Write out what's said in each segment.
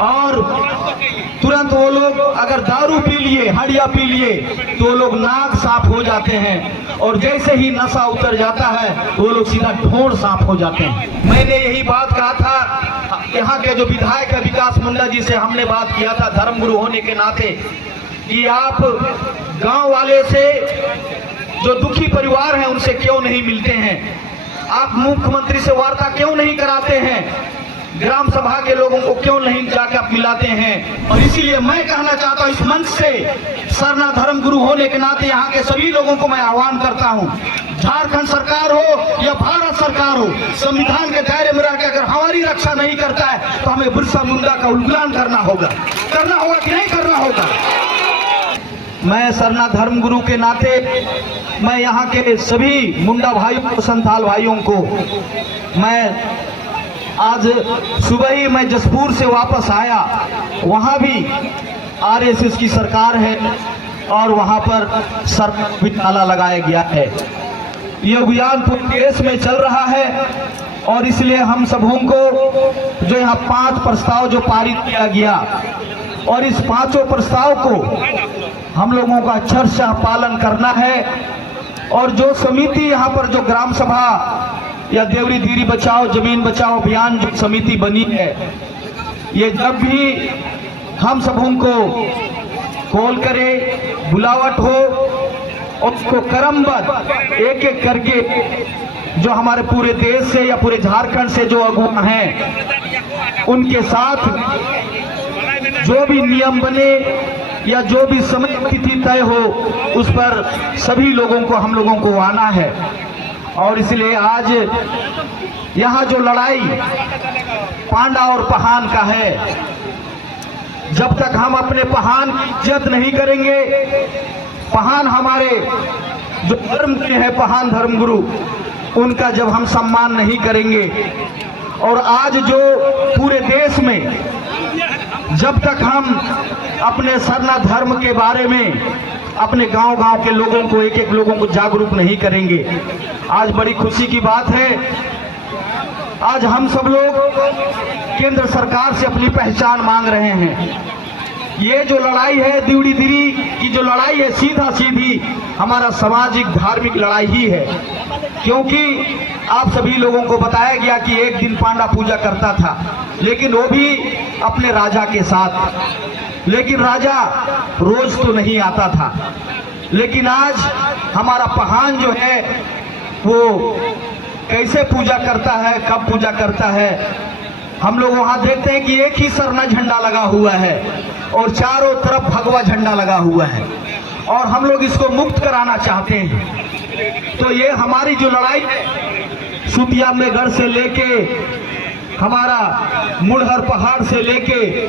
और तुरंत वो लोग अगर दारू पी लिए, हड़िया पी लिए, तो वो लोग नाक साफ हो जाते हैं, और जैसे ही नशा उतर जाता है वो लोग सीधा ढोंड साफ हो जाते हैं। मैंने यही बात कहा था, यहाँ के जो विधायक है विकास मुंडा जी से हमने बात किया था धर्मगुरु होने के नाते, कि आप गांव वाले से, जो दुखी परिवार हैं उनसे क्यों नहीं मिलते हैं, आप मुख्यमंत्री से वार्ता क्यों नहीं कराते हैं, ग्राम सभा के लोगों को क्यों नहीं जाकर आप मिलाते हैं। और इसीलिए मैं कहना चाहता हूं इस मंच से, सरना धर्मगुरु होने के नाते यहाँ के सभी लोगों को मैं आह्वान करता हूं, झारखंड सरकार हो या भारत सरकार हो, संविधान के दायरे में रहकर अगर हमारी रक्षा नहीं करता है तो हमें बिरसा मुंडा का उल्लंघन करना होगा कि नहीं करना होगा। मैं सरना धर्मगुरु के नाते मैं यहाँ के सभी मुंडा भाइयों को, संथाल भाइयों को, मैं आज सुबह ही मैं जसपुर से वापस आया, वहाँ भी आरएसएस की सरकार है और वहाँ पर सरकार भी ताला लगाया गया है। ये अभियान पूरे देश में चल रहा है और इसलिए हम सबों को जो यहाँ 5 प्रस्ताव जो पारित किया गया, और इस 5 प्रस्ताव को हम लोगों का अक्षरशः पालन करना है। और जो समिति यहाँ पर जो ग्राम सभा या देवरी धीरी बचाओ जमीन बचाओ अभियान जो समिति बनी है, ये जब भी हम सबों को कॉल करे, बुलावट हो, उसको क्रमबद्ध एक एक करके जो हमारे पूरे देश से या पूरे झारखंड से जो अगुवा हैं उनके साथ जो भी नियम बने या जो भी समय तिथि तय हो, उस पर सभी लोगों को, हम लोगों को आना है। और इसलिए आज यहाँ जो लड़ाई पांडा और पहान का है, जब तक हम अपने पहान की इज्जत नहीं करेंगे, पहान हमारे जो धर्म के हैं, पहान धर्मगुरु, उनका जब हम सम्मान नहीं करेंगे, और आज जो पूरे देश में जब तक हम अपने सरना धर्म के बारे में अपने गांव-गांव के लोगों को, एक एक लोगों को जागरूक नहीं करेंगे, आज बड़ी खुशी की बात है, आज हम सब लोग केंद्र सरकार से अपनी पहचान मांग रहे हैं। ये जो लड़ाई है, दिवड़ी दिरी की जो लड़ाई है, सीधा सीधी हमारा सामाजिक धार्मिक लड़ाई ही है, क्योंकि आप सभी लोगों को बताया गया कि एक दिन पांडा पूजा करता था, लेकिन वो भी अपने राजा के साथ, लेकिन राजा रोज तो नहीं आता था। लेकिन आज हमारा पहान जो है वो कैसे पूजा करता है, कब पूजा करता है, हम लोग वहां देखते हैं कि एक ही सरना झंडा लगा हुआ है और चारों तरफ भगवा झंडा लगा हुआ है, और हम लोग इसको मुक्त कराना चाहते हैं। तो ये हमारी जो लड़ाई है, सुतिया में गढ़ से लेके हमारा मुड़हर पहाड़ से लेके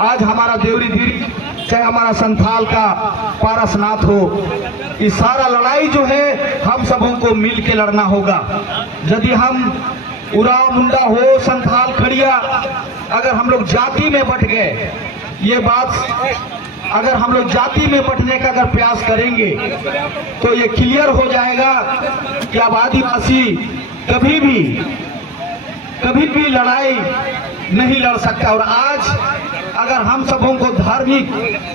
आज हमारा देवरी धीरी, चाहे हमारा संथाल का पारसनाथ हो, इस सारा लड़ाई जो है हम सबों को मिल के लड़ना होगा। यदि हम उराव मुंडा हो, संथाल खड़िया, अगर हम लोग जाति में बट गए, ये बात अगर हम लोग जाति में बटने का अगर प्रयास करेंगे तो ये क्लियर हो जाएगा कि अब आदिवासी कभी भी लड़ाई नहीं लड़ सकता। और आज अगर हम सबों को धार्मिक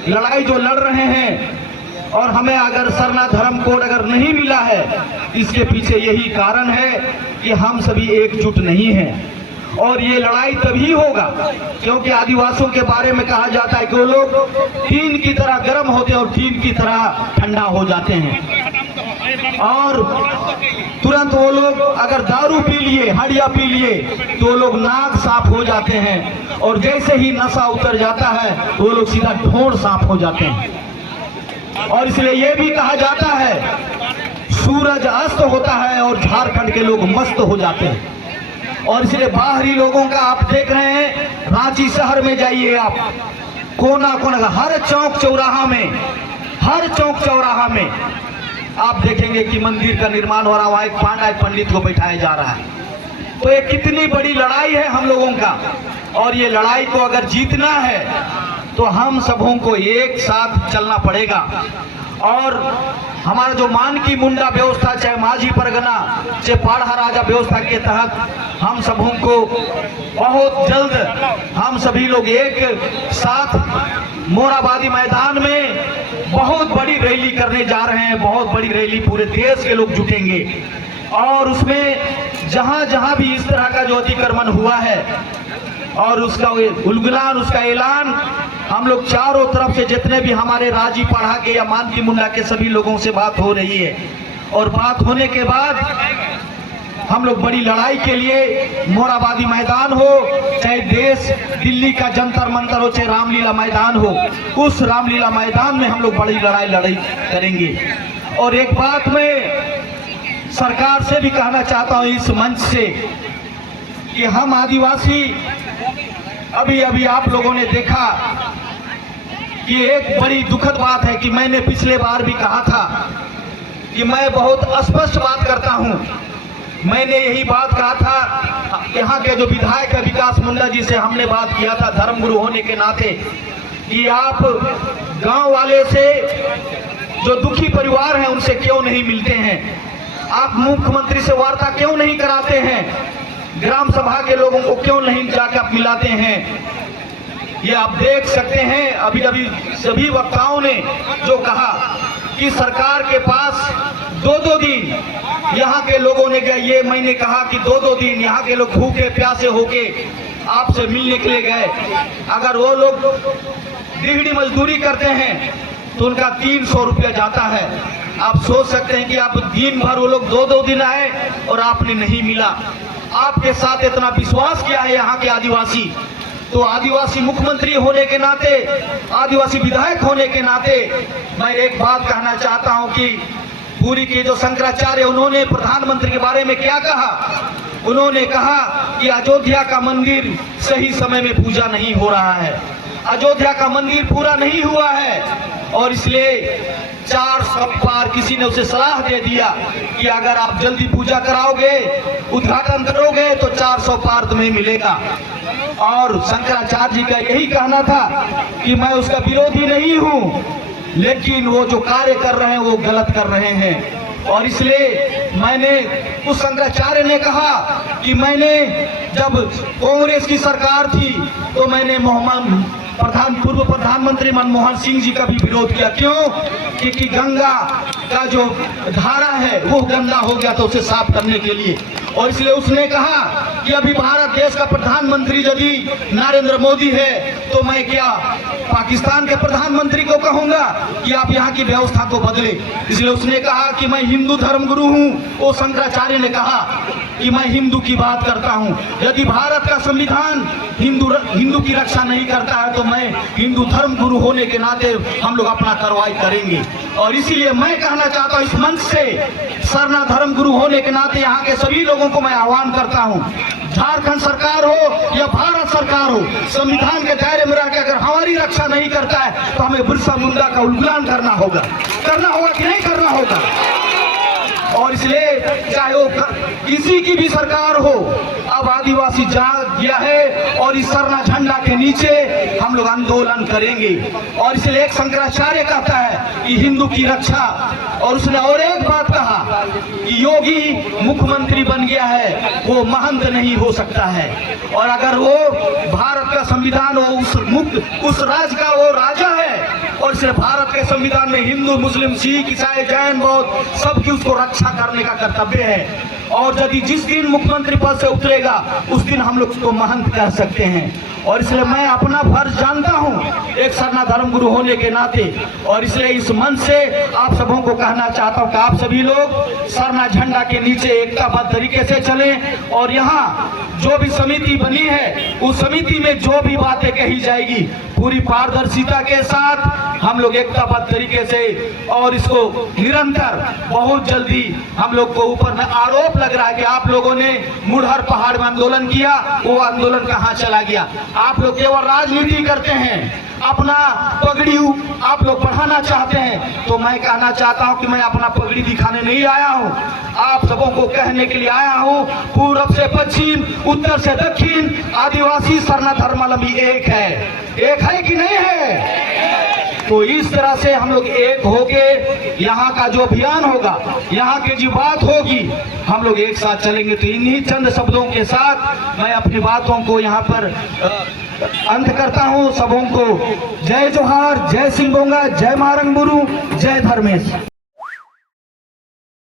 लड़ाई जो लड़ रहे हैं और हमें अगर सरना धर्म कोड अगर नहीं मिला है, इसके पीछे यही कारण है कि हम सभी एकजुट नहीं हैं। और ये लड़ाई तभी होगा क्योंकि आदिवासियों के बारे में कहा जाता है कि वो लोग टीन की तरह गर्म होते हैं और टीन की तरह ठंडा हो जाते हैं, और तुरंत वो लोग अगर दारू पी लिए, हड़िया पी लिए, तो वो लोग नाक साफ हो जाते हैं, और जैसे ही नशा उतर जाता है वो लोग सीधा ढोंड साफ हो जाते हैं। और इसलिए ये भी कहा जाता है सूरज अस्त होता है और झारखंड के लोग मस्त हो जाते हैं। और इसलिए बाहरी लोगों का आप देख रहे हैं, रांची शहर में जाइए आप, कोना कोना हर चौक चौराहा में आप देखेंगे कि मंदिर का निर्माण हो रहा है, एक पांडा एक पंडित को बैठाया जा रहा है। तो ये कितनी बड़ी लड़ाई है हम लोगों का, और ये लड़ाई को अगर जीतना है तो हम सबों को एक साथ चलना पड़ेगा। और हमारा जो मानकी मुंडा व्यवस्था, चाहे माझी परगना, चाहे पाढ़ा राजा व्यवस्था के तहत हम सबों को बहुत जल्द हम सब सभी लोग एक साथ मोरहाबादी मैदान में बहुत बड़ी रैली करने जा रहे हैं। बहुत बड़ी रैली, पूरे देश के लोग जुटेंगे और उसमें जहां जहां भी इस तरह का जो अतिक्रमण हुआ है और उसका उलगुलान, उसका ऐलान हम लोग चारों तरफ से जितने भी हमारे राजी पढ़ा के या मानकी मुंडा के सभी लोगों से बात हो रही है। और बात होने के बाद हम लोग बड़ी लड़ाई के लिए मोरहाबादी मैदान हो, चाहे देश दिल्ली का जंतर मंतर हो, चाहे रामलीला मैदान हो, उस रामलीला मैदान में हम लोग बड़ी लड़ाई करेंगे। और एक बात मैं सरकार से भी कहना चाहता हूं इस मंच से कि हम आदिवासी, अभी अभी आप लोगों ने देखा कि एक बड़ी दुखद बात है कि मैंने पिछले बार भी कहा था कि मैं बहुत स्पष्ट बात करता हूं। मैंने यही बात कहा था, यहाँ के जो विधायक है विकास मुंडा जी से हमने बात किया था धर्मगुरु होने के नाते, कि आप गांव वाले से, जो दुखी परिवार हैं उनसे क्यों नहीं मिलते हैं, आप मुख्यमंत्री से वार्ता क्यों नहीं कराते हैं, ग्राम सभा के लोगों को क्यों नहीं जाकर आप मिलाते हैं। ये आप देख सकते हैं अभी अभी सभी वक्ताओं ने जो कहा कि सरकार के पास 2-2 दिन यहाँ के लोगों ने गए। ये मैंने कहा कि 2-2 दिन यहाँ के लोग भूखे प्यासे होके आपसे मिलने के लिए गए। अगर वो लोग दिहाड़ी मजदूरी करते हैं तो उनका 300 रुपया जाता है। आप सोच सकते हैं कि आप दिन भर, वो लोग 2-2 दिन आए और आपने नहीं मिला। आपके साथ इतना विश्वास किया है यहाँ के आदिवासी, तो आदिवासी मुख्यमंत्री होने के नाते, आदिवासी विधायक होने के नाते मैं एक बात कहना चाहता हूं कि पूरी के जो शंकराचार्य, उन्होंने प्रधानमंत्री के बारे में क्या कहा, उन्होंने कहा कि अयोध्या का मंदिर सही समय में पूजा नहीं हो रहा है, अयोध्या का मंदिर पूरा नहीं हुआ है। और इसलिए 400 पार किसी ने उसे सलाह दे दिया कि अगर आप जल्दी पूजा कराओगे, उद्घाटन करोगे तो 400 पार तुम्हें मिलेगा। और शंकराचार्य जी का यही कहना था कि मैं उसका विरोधी नहीं हूं, लेकिन वो जो कार्य कर रहे हैं वो गलत कर रहे हैं। और इसलिए मैंने, उस शंकराचार्य ने कहा कि मैंने जब कांग्रेस की सरकार थी तो मैंने पूर्व प्रधानमंत्री मनमोहन सिंह जी का भी विरोध किया। क्यों? क्योंकि गंगा का जो धारा है वो गंदा हो गया था, उसे साफ करने के लिए। और इसलिए उसने कहा कि अभी भारत देश का प्रधानमंत्री यदि नरेंद्र मोदी है तो मैं क्या पाकिस्तान के प्रधानमंत्री को कहूंगा कि आप यहाँ की व्यवस्था को बदले। इसलिए उसने कहा कि मैं हिंदू धर्मगुरु हूँ। वो शंकराचार्य ने कहा कि मैं हिंदू की बात करता हूँ। यदि भारत का संविधान हिंदू की रक्षा नहीं करता है तो मैं हिंदू धर्मगुरु होने के नाते हम लोग अपना कार्रवाई करेंगे। और इसीलिए मैं कहना चाहता हूँ इस मंच से, सरना धर्मगुरु होने के नाते यहाँ के सभी लोगों को मैं आह्वान करता हूँ, झारखंड सरकार हो या भारत सरकार हो, संविधान के दायरे में रहकर अगर हमारी रक्षा नहीं करता है तो हमें बिरसा मुंडा का उल्लंघन करना होगा कि नहीं करना होगा। और इसलिए चाहे वो किसी की भी सरकार हो, अब आदिवासी जाग गया है और इस सरना झंडा के नीचे हम लोग आंदोलन करेंगे। और इसलिए एक शंकराचार्य कहता है कि हिंदू की रक्षा, और उसने और एक बात कहा कि योगी मुख्यमंत्री बन गया है, वो महंत नहीं हो सकता है। और अगर वो भारत का संविधान हो, उस राज्य का वो राजा है, और इसलिए भारत के संविधान में हिंदू, मुस्लिम, सिख, ईसाई, जैन, बौद्ध सबकी उसको रक्षा करने का कर्तव्य है। और यदि जिस दिन मुख्यमंत्री पद से उतरेगा उस दिन हम लोग उसको महंत कह सकते हैं। और इसलिए मैं अपना फर्ज जानता हूं एक सरना धर्मगुरु होने के नाते, और इसलिए इस मंच से आप सबों को कहना चाहता हूं कि आप सभी लोग सरना झंडा के नीचे एकताबद्ध तरीके से चलें। और यहाँ जो भी समिति बनी है उस समिति में जो भी बातें कही जाएगी पूरी पारदर्शिता के साथ हम लोग एकताबद्ध तरीके से, और इसको निरंतर बहुत जल्दी हम लोग को ऊपर में आरोप लग रहा है कि आप लोगों ने मुढ़हर पहाड़ में आंदोलन किया, वो आंदोलन कहाँ चला गया। आप लोग केवल राजनीति करते हैं, अपना पगड़ी आप लोग बढ़ाना चाहते हैं। तो मैं कहना चाहता हूं कि मैं अपना पगड़ी दिखाने नहीं आया हूं, आप सबों को कहने के लिए आया हूं, पूरब से पश्चिम, उत्तर से दक्षिण, आदिवासी सरना धर्मावलंबी एक है कि नहीं है? तो इस तरह से हम लोग एक होके यहाँ का जो अभियान होगा, यहाँ की जो बात होगी, हम लोग एक साथ चलेंगे। तो इन्हीं चंद शब्दों के साथ मैं अपनी बातों को यहाँ पर अंत करता हूँ। सबों को जय जोहार, जय सिंह बोंगा, जय मारंग बुरु, जय धर्मेश।